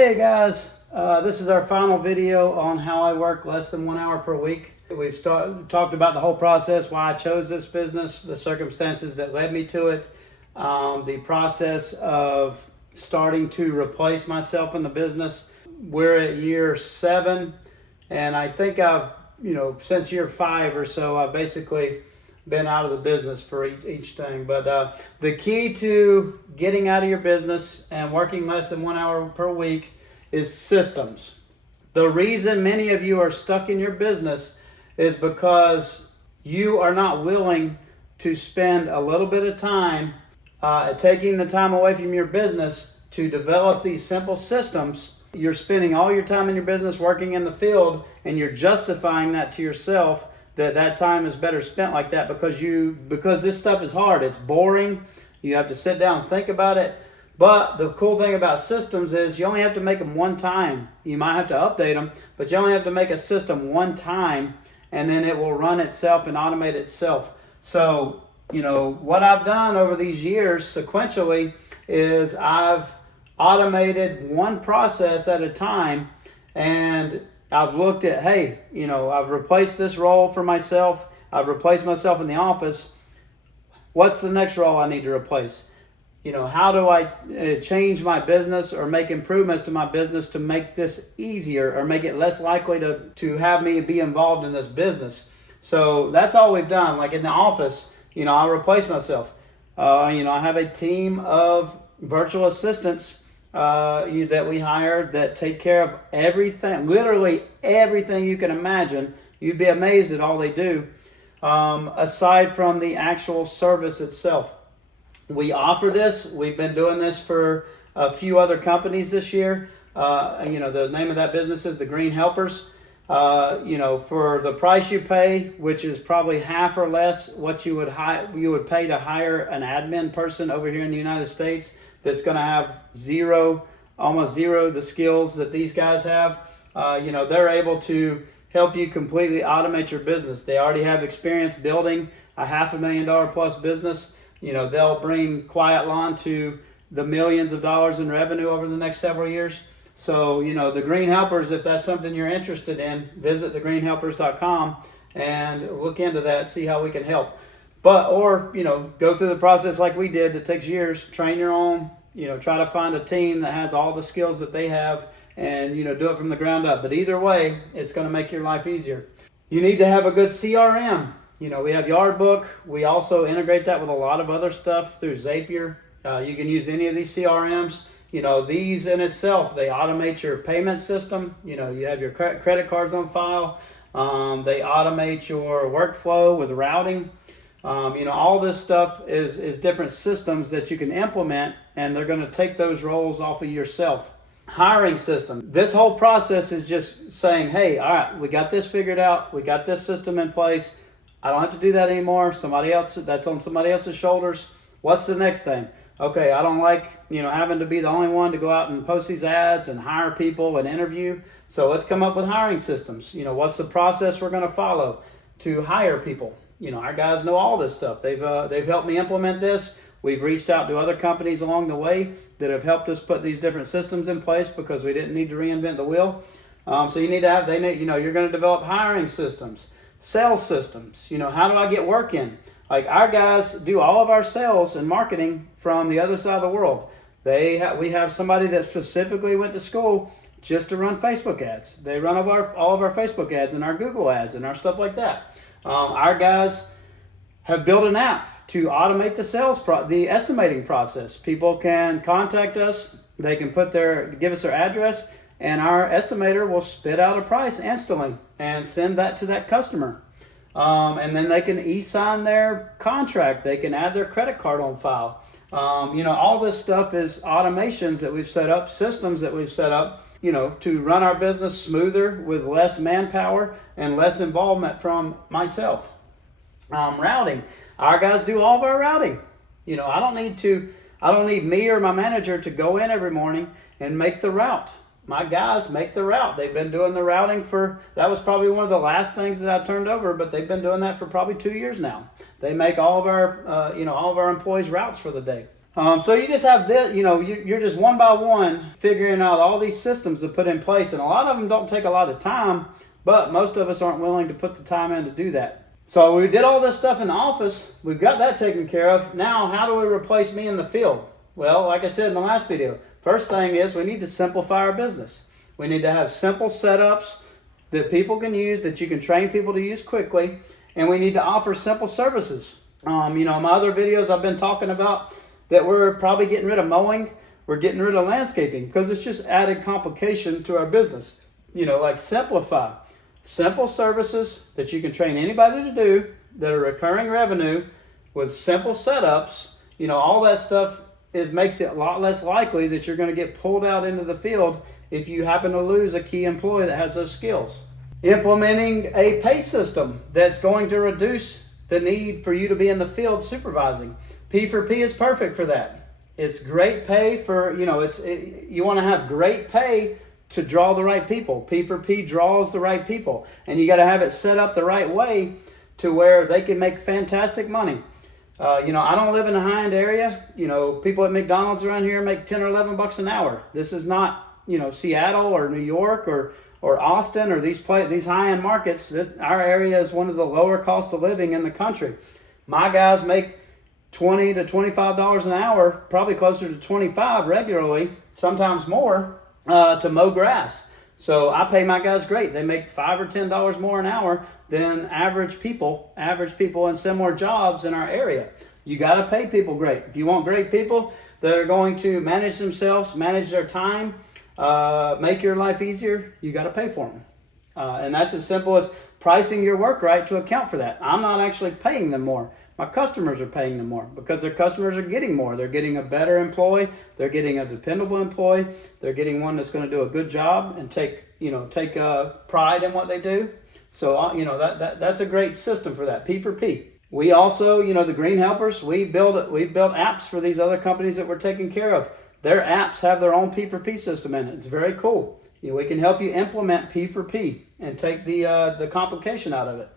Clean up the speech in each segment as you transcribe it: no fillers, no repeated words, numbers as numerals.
Hey guys, this is our final video on how I work less than 1 hour per week. We've talked about the whole process, why I chose this business, the circumstances that led me to it, the process of starting to replace myself in the business. We're at year 7, and I think I've, since year 5 or so, I've basically been out of the business for each thing. But the key to getting out of your business and working less than 1 hour per week is systems. The reason many of you are stuck in your business is because you are not willing to spend a little bit of time taking the time away from your business to develop these simple systems. You're spending all your time in your business working in the field, and you're justifying that to yourself that time is better spent like that because this stuff is hard. It's boring. You have to sit down and think about it. But the cool thing about systems is you only have to make them one time. You might have to update them, but you only have to make a system one time, and then it will run itself and automate itself. So, what I've done over these years sequentially is I've automated one process at a time, and I've looked at, hey, I've replaced this role for myself. I've replaced myself in the office. What's the next role I need to replace? How do I change my business or make improvements to my business to make this easier or make it less likely to have me be involved in this business? So that's all we've done. Like in the office, I'll replace myself. I have a team of virtual assistants that we hire that take care of everything, literally everything you can imagine. You'd be amazed at all they do, aside from the actual service itself. We offer this. We've been doing this for a few other companies this year. The name of that business is the Green Helpers. For the price you pay, which is probably half or less what you would pay to hire an admin person over here in the United States that's going to have almost zero the skills that these guys have. They're able to help you completely automate your business. They already have experience building a $500,000 plus business. They'll bring Quiet Lawn to the millions of dollars in revenue over the next several years. So, the Green Helpers, if that's something you're interested in, visit thegreenhelpers.com and look into that, see how we can help. Or go through the process like we did that takes years, train your own, try to find a team that has all the skills that they have and, do it from the ground up. But either way, it's going to make your life easier. You need to have a good CRM. We have Yardbook. We also integrate that with a lot of other stuff through Zapier. You can use any of these CRMs. These in itself, they automate your payment system. You have your credit cards on file. They automate your workflow with routing. All this stuff is different systems that you can implement, and they're going to take those roles off of yourself. Hiring system. This whole process is just saying, hey, all right, we got this figured out. We got this system in place. I don't have to do that anymore. That's on somebody else's shoulders. What's the next thing? Okay, I don't like, having to be the only one to go out and post these ads and hire people and interview. So let's come up with hiring systems. What's the process we're going to follow to hire people? Our guys know all this stuff. They've helped me implement this. We've reached out to other companies along the way that have helped us put these different systems in place because we didn't need to reinvent the wheel. So you need to have, you're going to develop hiring systems, sales systems. How do I get work in? Like our guys do all of our sales and marketing from the other side of the world. We have somebody that specifically went to school just to run Facebook ads. They run all of our Facebook ads and our Google ads and our stuff like that. Our guys have built an app to automate the estimating process. People can contact us. They can give us their address, and our estimator will spit out a price instantly and send that to that customer. And then they can e-sign their contract. They can add their credit card on file. All this stuff is automations that we've set up, systems that we've set up, to run our business smoother with less manpower and less involvement from myself. Routing. Our guys do all of our routing. I don't need me or my manager to go in every morning and make the route. My guys make the route. They've been doing the routing that was probably one of the last things that I turned over, but they've been doing that for probably 2 years now. They make all of our employees' routes for the day. So you just have this, you're just one by one figuring out all these systems to put in place. And a lot of them don't take a lot of time, but most of us aren't willing to put the time in to do that. So we did all this stuff in the office. We've got that taken care of. Now, how do we replace me in the field? Well, like I said in the last video, first thing is we need to simplify our business. We need to have simple setups that people can use, that you can train people to use quickly. And we need to offer simple services. My other videos I've been talking about that we're probably getting rid of mowing, we're getting rid of landscaping because it's just added complication to our business. Like simplify. Simple services that you can train anybody to do that are recurring revenue with simple setups. All that stuff makes it a lot less likely that you're going to get pulled out into the field if you happen to lose a key employee that has those skills. Implementing a pay system that's going to reduce the need for you to be in the field supervising. P4P is perfect for that. It's great pay for, you want to have great pay to draw the right people. P4P draws the right people. And you got to have it set up the right way to where they can make fantastic money. I don't live in a high-end area. People at McDonald's around here make 10 or 11 bucks an hour. This is not, Seattle or New York or Austin or these high-end markets. Our area is one of the lower cost of living in the country. My guys make $20 to $25 an hour, probably closer to 25 regularly, sometimes more, to mow grass. So I pay my guys great. They make $5 or $10 more an hour than average people in similar jobs in our area. You got to pay people great. If you want great people that are going to manage themselves, manage their time, make your life easier, you got to pay for them. And that's as simple as pricing your work right to account for that. I'm not actually paying them more. My customers are paying them more because their customers are getting more. They're getting a better employee. They're getting a dependable employee. They're getting one that's going to do a good job and take pride in what they do. So, that's a great system for that. P4P. We also, the Green Helpers, we built apps for these other companies that we're taking care of. Their apps have their own P4P system in it. It's very cool. We can help you implement P4P and take the complication out of it.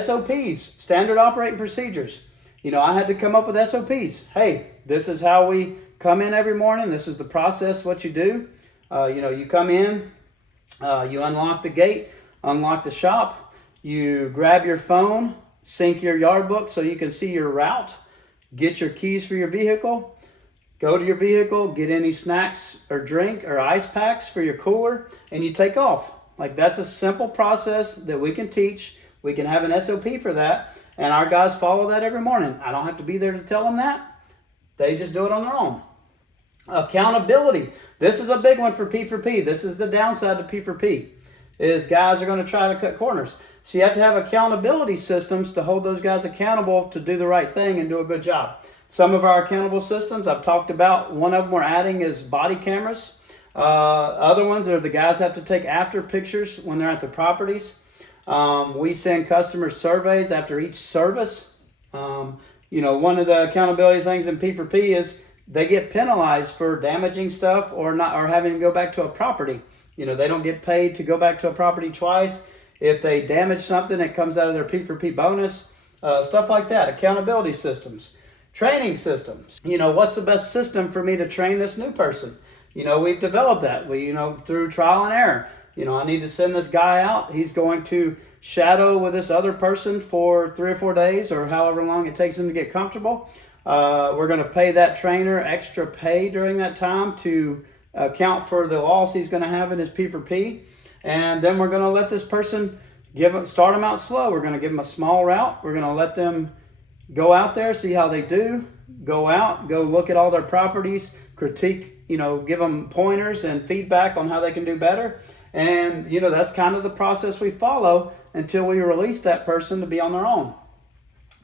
SOPs, standard operating procedures. I had to come up with SOPs. Hey, this is how we come in every morning. This is the process, what you do. You come in, you unlock the gate, unlock the shop, you grab your phone, sync your yard book so you can see your route, get your keys for your vehicle, go to your vehicle, get any snacks or drink or ice packs for your cooler, and you take off. Like, that's a simple process that we can teach. We can have an SOP for that, and our guys follow that every morning. I don't have to be there to tell them that. They just do it on their own. Accountability. This is a big one for P4P. This is the downside to P4P, is guys are going to try to cut corners. So you have to have accountability systems to hold those guys accountable to do the right thing and do a good job. Some of our accountable systems I've talked about. One of them we're adding is body cameras. Other ones are the guys have to take after pictures when they're at the properties. We send customers surveys after each service. One of the accountability things in P4P is they get penalized for damaging stuff or having to go back to a property. They don't get paid to go back to a property twice. If they damage something, it comes out of their P4P bonus. Stuff like that. Accountability systems. Training systems. What's the best system for me to train this new person? We've developed that. Through trial and error. I need to send this guy out. He's going to shadow with this other person for 3 or 4 days or however long it takes him to get comfortable. We're going to pay that trainer extra pay during that time to account for the loss he's going to have in his P4P. And then we're going to let this person start them out slow. We're going to give them a small route. We're going to let them go out there, see how they do, go look at all their properties, critique, give them pointers and feedback on how they can do better. And, that's kind of the process we follow until we release that person to be on their own.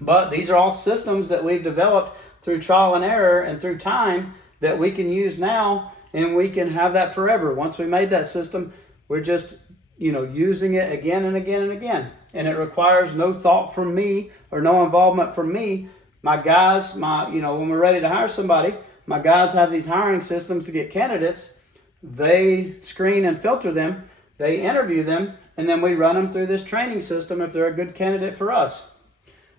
But these are all systems that we've developed through trial and error and through time that we can use now, and we can have that forever. Once we made that system, we're just, using it again and again and again. And it requires no thought from me or no involvement from me. My guys, when we're ready to hire somebody, my guys have these hiring systems to get candidates. They screen and filter them. They interview them, and then we run them through this training system if they're a good candidate for us.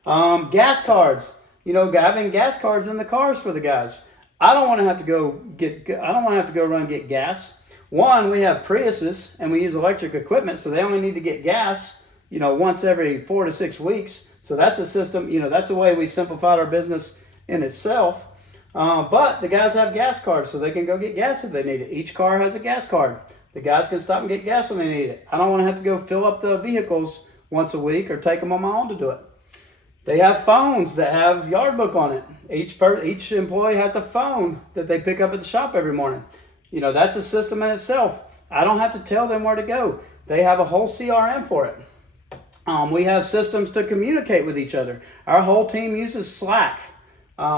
Gas cards. having gas cards in the cars for the guys. I don't want to have to go run and get gas. One, we have Priuses and we use electric equipment, so they only need to get gas, once every 4 to 6 weeks. So that's a system, that's a way we simplified our business in itself. But the guys have gas cards, so they can go get gas if they need it. Each car has a gas card. The guys can stop and get gas when they need it. I don't want to have to go fill up the vehicles once a week or take them on my own to do it. They have phones that have Yard Book on it. Each employee has a phone that they pick up at the shop every morning. That's a system in itself. I don't have to tell them where to go. They have a whole CRM for it. We have systems to communicate with each other. Our whole team uses Slack,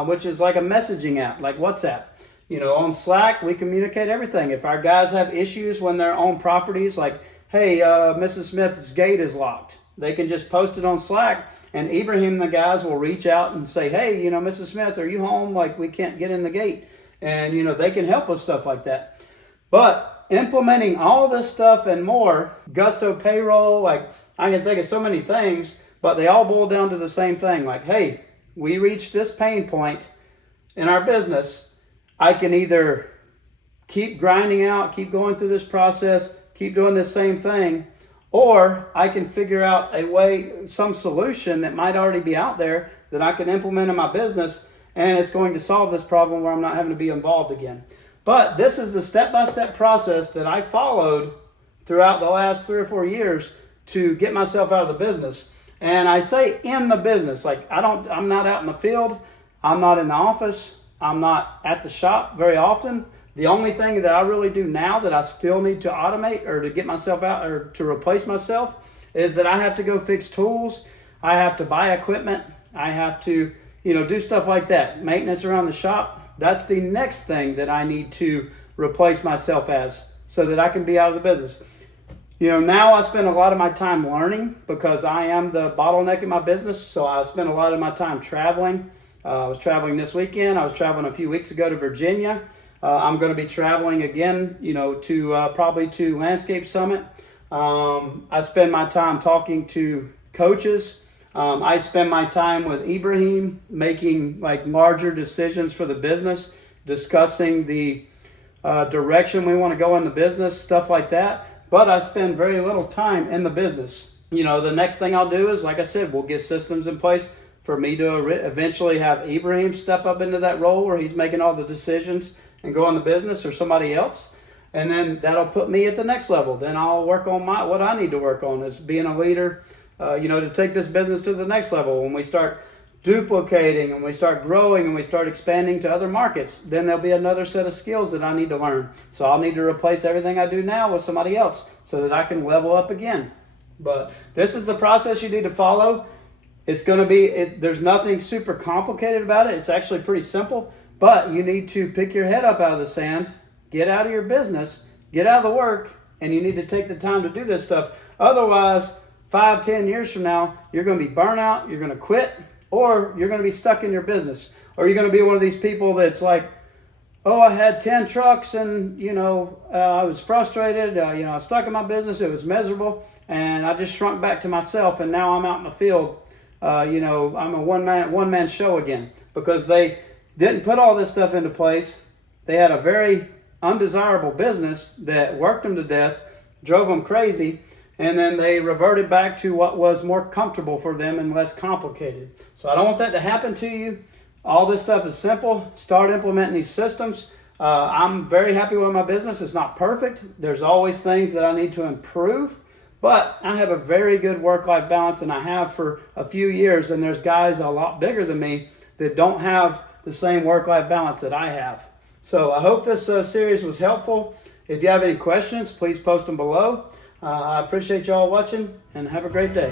which is like a messaging app, like WhatsApp. On Slack, we communicate everything. If our guys have issues when they're on properties, like, hey, Mrs. Smith's gate is locked, they can just post it on Slack, and Ibrahim and the guys will reach out and say, hey, Mrs. Smith, are you home? Like, we can't get in the gate. And, they can help with stuff like that. But implementing all this stuff and more, Gusto Payroll, like, I can think of so many things, but they all boil down to the same thing. Like, hey, we reached this pain point in our business. I can either keep grinding out, keep going through this process, keep doing the same thing, or I can figure out a way, some solution that might already be out there that I can implement in my business, and it's going to solve this problem where I'm not having to be involved again. But this is the step-by-step process that I followed throughout the last 3 or 4 years to get myself out of the business. And I say in the business, like I'm not out in the field, I'm not in the office, I'm not at the shop very often. The only thing that I really do now that I still need to automate or to get myself out or to replace myself is that I have to go fix tools. I have to buy equipment. I have to, do stuff like that. Maintenance around the shop. That's the next thing that I need to replace myself as so that I can be out of the business. Now I spend a lot of my time learning because I am the bottleneck in my business. So I spend a lot of my time traveling. I was traveling this weekend. I was traveling a few weeks ago to Virginia. I'm going to be traveling again, probably to Landscape Summit. I spend my time talking to coaches. I spend my time with Ibrahim making like larger decisions for the business, discussing the direction we want to go in the business, stuff like that. But I spend very little time in the business. The next thing I'll do is, like I said, we'll get systems in place for me to eventually have Ibrahim step up into that role where he's making all the decisions and grow in the business, or somebody else. And then that'll put me at the next level. Then I'll work on what I need to work on is being a leader, to take this business to the next level. When we start duplicating and we start growing and we start expanding to other markets, then there'll be another set of skills that I need to learn. So I'll need to replace everything I do now with somebody else so that I can level up again. But this is the process you need to follow. It's going to be, there's nothing super complicated about it. It's actually pretty simple, but you need to pick your head up out of the sand, get out of your business, get out of the work, and you need to take the time to do this stuff. Otherwise, 5-10 years from now, you're going to be burnt out, you're going to quit, or you're going to be stuck in your business. Or you're going to be one of these people that's like, oh, I had 10 trucks and, I was frustrated. I was stuck in my business. It was miserable. And I just shrunk back to myself. And now I'm out in the field. I'm a one-man show again because they didn't put all this stuff into place. They had a very undesirable business that worked them to death, drove them crazy. And then they reverted back to what was more comfortable for them and less complicated. So I don't want that to happen to you. All this stuff is simple. Start implementing these systems. I'm very happy with my business. It's not perfect. There's always things that I need to improve. But I have a very good work-life balance, and I have for a few years. And there's guys a lot bigger than me that don't have the same work-life balance that I have. So I hope this series was helpful. If you have any questions, please post them below. I appreciate y'all watching, and have a great day.